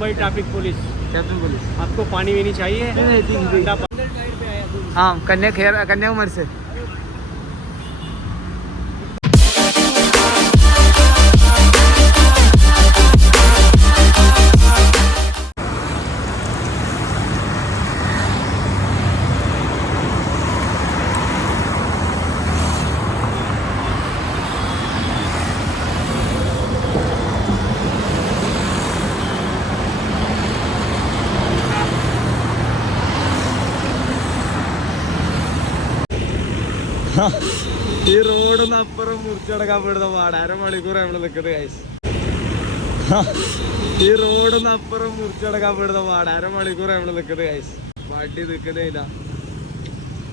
Mumbai traffic police. Traffic police. आपको पानी पीनी चाहिए? हाँ कन्या कन्या कन्याकुमारी से। ഈ റോഡിന്ന് അപ്പുറം മുറിച്ചടക്കാൻ പെടുന്ന പാട്. അരമണിക്കൂർ നമ്മൾ നിൽക്കുന്നത് കൈസ് ഈ റോഡിന്ന് അപ്പുറം മുറിച്ചടക്കാൻ പെടുന്ന പാട്. അരമണിക്കൂർ നമ്മൾ നിൽക്കുന്നത് കൈസ് വണ്ടി നിൽക്കുന്നേ ഇല്ല.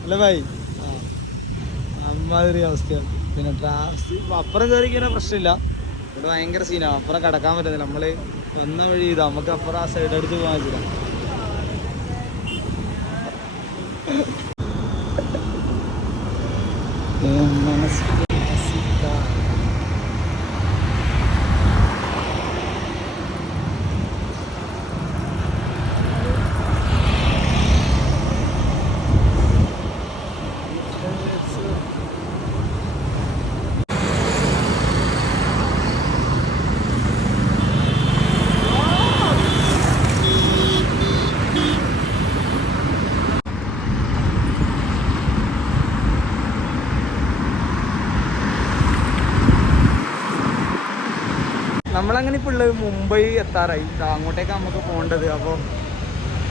അല്ല ഭായി അമ്മാതിരി അവസ്ഥയാണ്. പിന്നെ ട്രാഫിക് അപ്പുറം കയറി കഴിഞ്ഞാൽ പ്രശ്നമില്ല. ഇവിടെ ഭയങ്കര സീനാണ് അപ്പുറം കിടക്കാൻ പറ്റുന്നില്ല. നമ്മൾ വന്ന വഴി ഇതാ. നമുക്ക് അപ്പുറം ആ സൈഡ് അടിച്ച് പോകാൻ പറ്റില്ല. നമ്മളങ്ങനെ ഇപ്പോൾ ഉള്ളത് മുംബൈ എത്താറായി ദാ അങ്ങോട്ടേക്ക് നമുക്ക് പോകേണ്ടത് അപ്പോൾ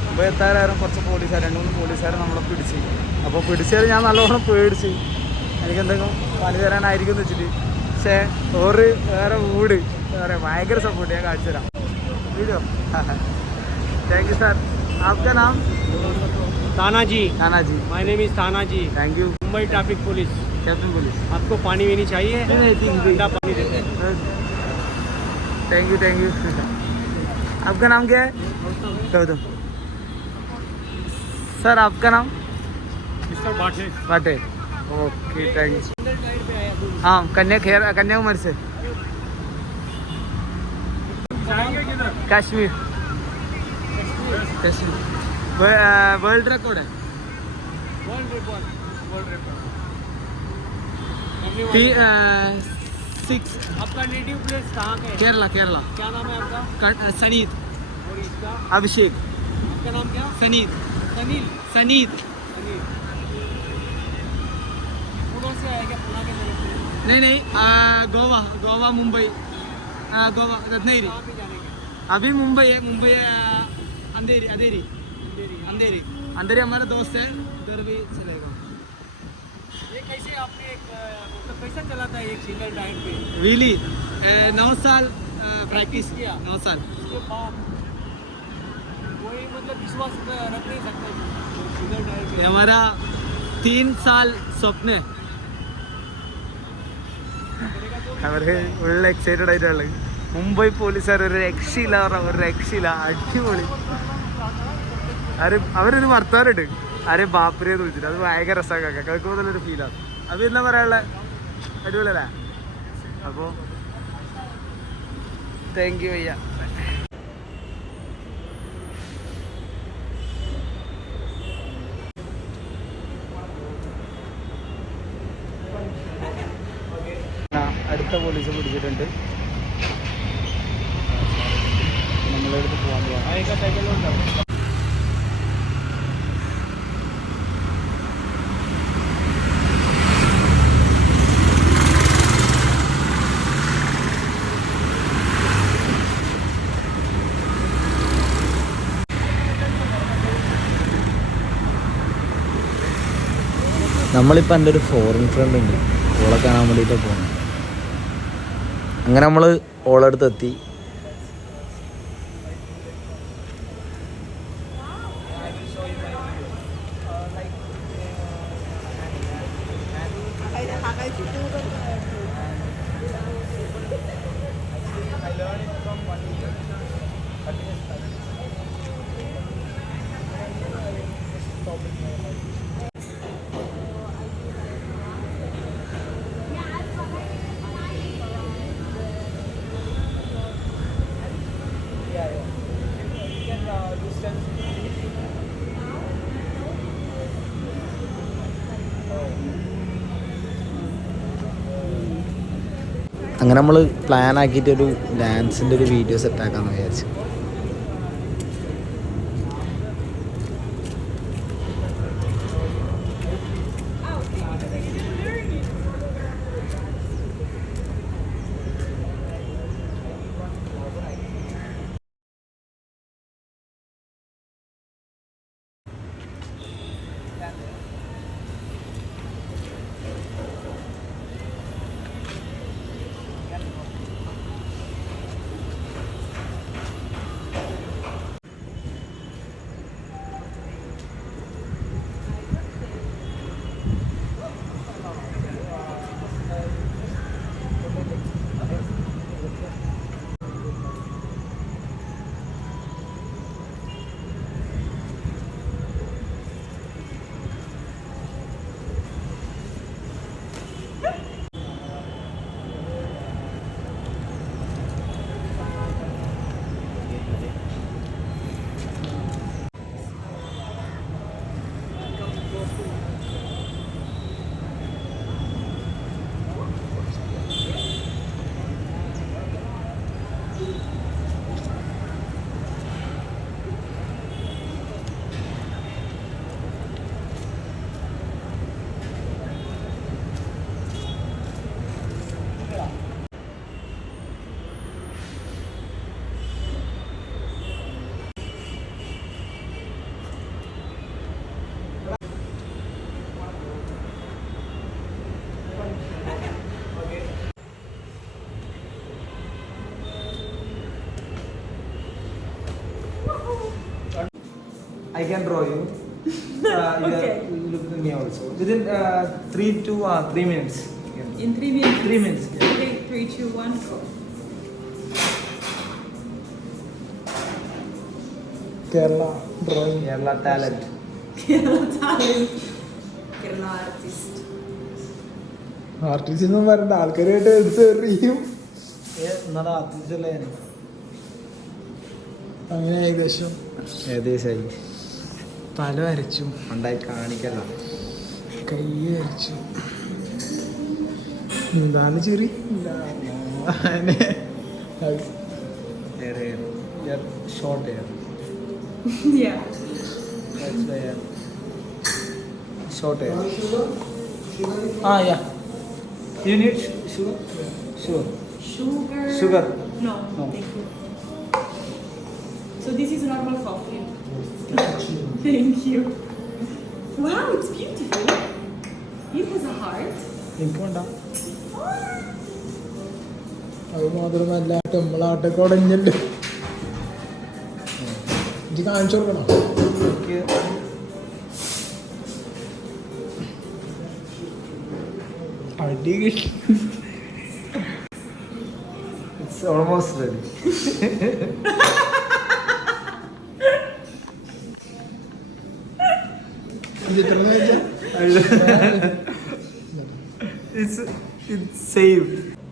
മുംബൈ എത്താറായിരുന്നു കുറച്ച് പോലീസുകാർ രണ്ട് മൂന്ന് പോലീസുകാർ നമ്മളെ പിടിച്ച് അപ്പോൾ പിടിച്ചത് ഞാൻ നല്ലോണം പേടിച്ച് എനിക്ക് എന്തെങ്കിലും പണി തരാനായിരിക്കും എന്ന് വെച്ചിട്ട് പക്ഷേ ഒരു വേറെ വീട് വേറെ ഭയങ്കര സപ്പോർട്ട് ഞാൻ കാണിച്ചു തരാം വീഡിയോ താങ്ക് യു സാർ आपका नाम ताना जी नाना जी my name is Tana ji thank you Mumbai traffic police captain police आपको पानी वीनी चाहिए नहीं, नहीं, ठीक है। ठंडा पानी देते हैं थैंक यू थैंक यू आपका नाम क्या है? गौतम सर आपका नाम? मिस्टर बाठे बाटे ओके थैंक यू हाँ कन्या खेर कन्याकुमारी से। काश्मीर। काश्मीर। वर्ल्ड रिकॉर्ड है। World record world record six आपका नेटिव प्लेस कहाँ का है? केरला केरला। क्या नाम है आपका? सनीत। और इसका? अभिषेक। आपका नाम क्या? सनीत। सनील। सनीत। से आया क्या? पुणे के नहीं नहीं गोवा गोवा मुंबई। गोवा रत्नागिरी। अभी मुंबई है मुंबई है, अंधेरी अंधेरी। अंधेरी अंधेरी। अंधेरी हमारा दोस्त है उधर भी चलेगा। ये कैसे आपने एक कैसा चला था एक सिंगल टाइम पे वीली ए, नौ साल प्रैक्टिस किया? नौ साल उसके बाद कोई मतलब विश्वास र- रख नहीं सकता सिंगल टाइम ये पे हमारा तीन साल സ്വപ്ന അവര് ഉള്ള എക്സൈറ്റഡ് ആയിട്ടുള്ളത് മുംബൈ പോലീസുകാർ ഒരു രക്ഷയില്ല പറഞ്ഞ ഒരു രക്ഷയില്ല അടിപൊളി അവര് അവരൊരു വർത്താനുണ്ട് ആരെ ബാപ്പരെന്ന് വിളിച്ചിട്ട് അത് ഭയങ്കര രസമാക്കാം കേൾക്കുമ്പോൾ നല്ലൊരു ഫീലാണ് അത് എന്താ പറയാനുള്ള അടിപൊളിയല്ലേ? അപ്പോൾ താങ്ക് യു അയ്യ. അടുത്ത പോലീസ് പിടിച്ചിട്ടുണ്ട്. നമ്മളെടുത്ത് പോകാൻ പോവാം. നമ്മളിപ്പോൾ എന്റെ ഒരു ഫോറിൻ ഫ്രണ്ട് ഉണ്ട്. ഓളെ കാണാൻ വേണ്ടിയിട്ട് പോകുന്നത് അങ്ങനെ നമ്മൾ ഓളടുത്ത് എത്തി. അങ്ങനെ നമ്മൾ പ്ലാൻ ആക്കിയിട്ട് ഒരു ഡാൻസിന്റെ ഒരു വീഡിയോ സെറ്റാക്കാമെന്ന് വിചാരിച്ചു. I can draw you. Uh, Okay. have- Look at me also. Within uh, three to uh, three minutes. In three minutes. Three minutes. Yeah. Okay, three, two, one, go. Kerala drawing Kerala talent. Kerala talent. Kerala artist. Artist ഒന്നും വരണ്ട ആൾക്കാരായിട്ട് എടുത്ത് എറിയും എന്നാടാ ആർട്ടിസ്റ്റല്ലേ അങ്ങനെ ഏകദേശം ഏകദേശമായി തല വരച്ചു ഉണ്ടായി കാണിക്കല്ല. കൈ വരച്ചു എന്താണ് cherry. Short hair. Short hair ആ yeah you need sugar sugar Sugar. Sugar. No, No. So this is normal coffee. Thank you. Wow, it's beautiful. It has a heart. അത് മാത്രമല്ല ടെമ്പിളാട്ടൊക്കെ ഉടഞ്ഞല്ലോ എനിക്ക് കാണിച്ചു കൊടുക്കണം? അടി കിട്ടി. ഇറ്റ്സ് ഓൾമോസ്റ്റ് റെഡി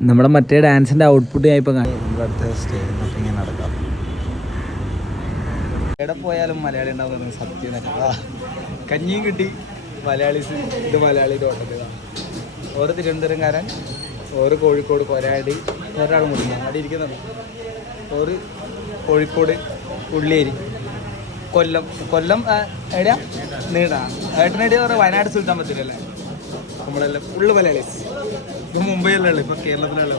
നമ്മുടെ മറ്റേ ഡാൻസിന്റെ ഔട്ട്പുട്ട് ഞാൻ ഇപ്പൊ നടക്കാം. എവിടെ പോയാലും മലയാളി ഉണ്ടാവുന്ന സത്യം കഞ്ഞിയും കിട്ടി. മലയാളീസ് ഇത് മലയാളിയുടെ ഓട്ടത്തിലാണ് ഓരോ തിരുവനന്തപുരംകാരൻ ഓരോ കോഴിക്കോട് കൊരാടി ഒരാൾ മുടി അവിടെ ഇരിക്കുന്നുണ്ട് ഓര് കോഴിക്കോട് ഉള്ളേരി കൊല്ലം കൊല്ലം എടിയാ നീടാ. ഏട്ടനടിയ പറയാം വയനാട് സുൽത്താൻ പറ്റില്ലല്ലേ നമ്മളെല്ലാം ഫുള്ള് മലയാളീസ് ഇത് മുംബൈയിലുള്ള ഇപ്പൊ കേരളത്തിലുള്ള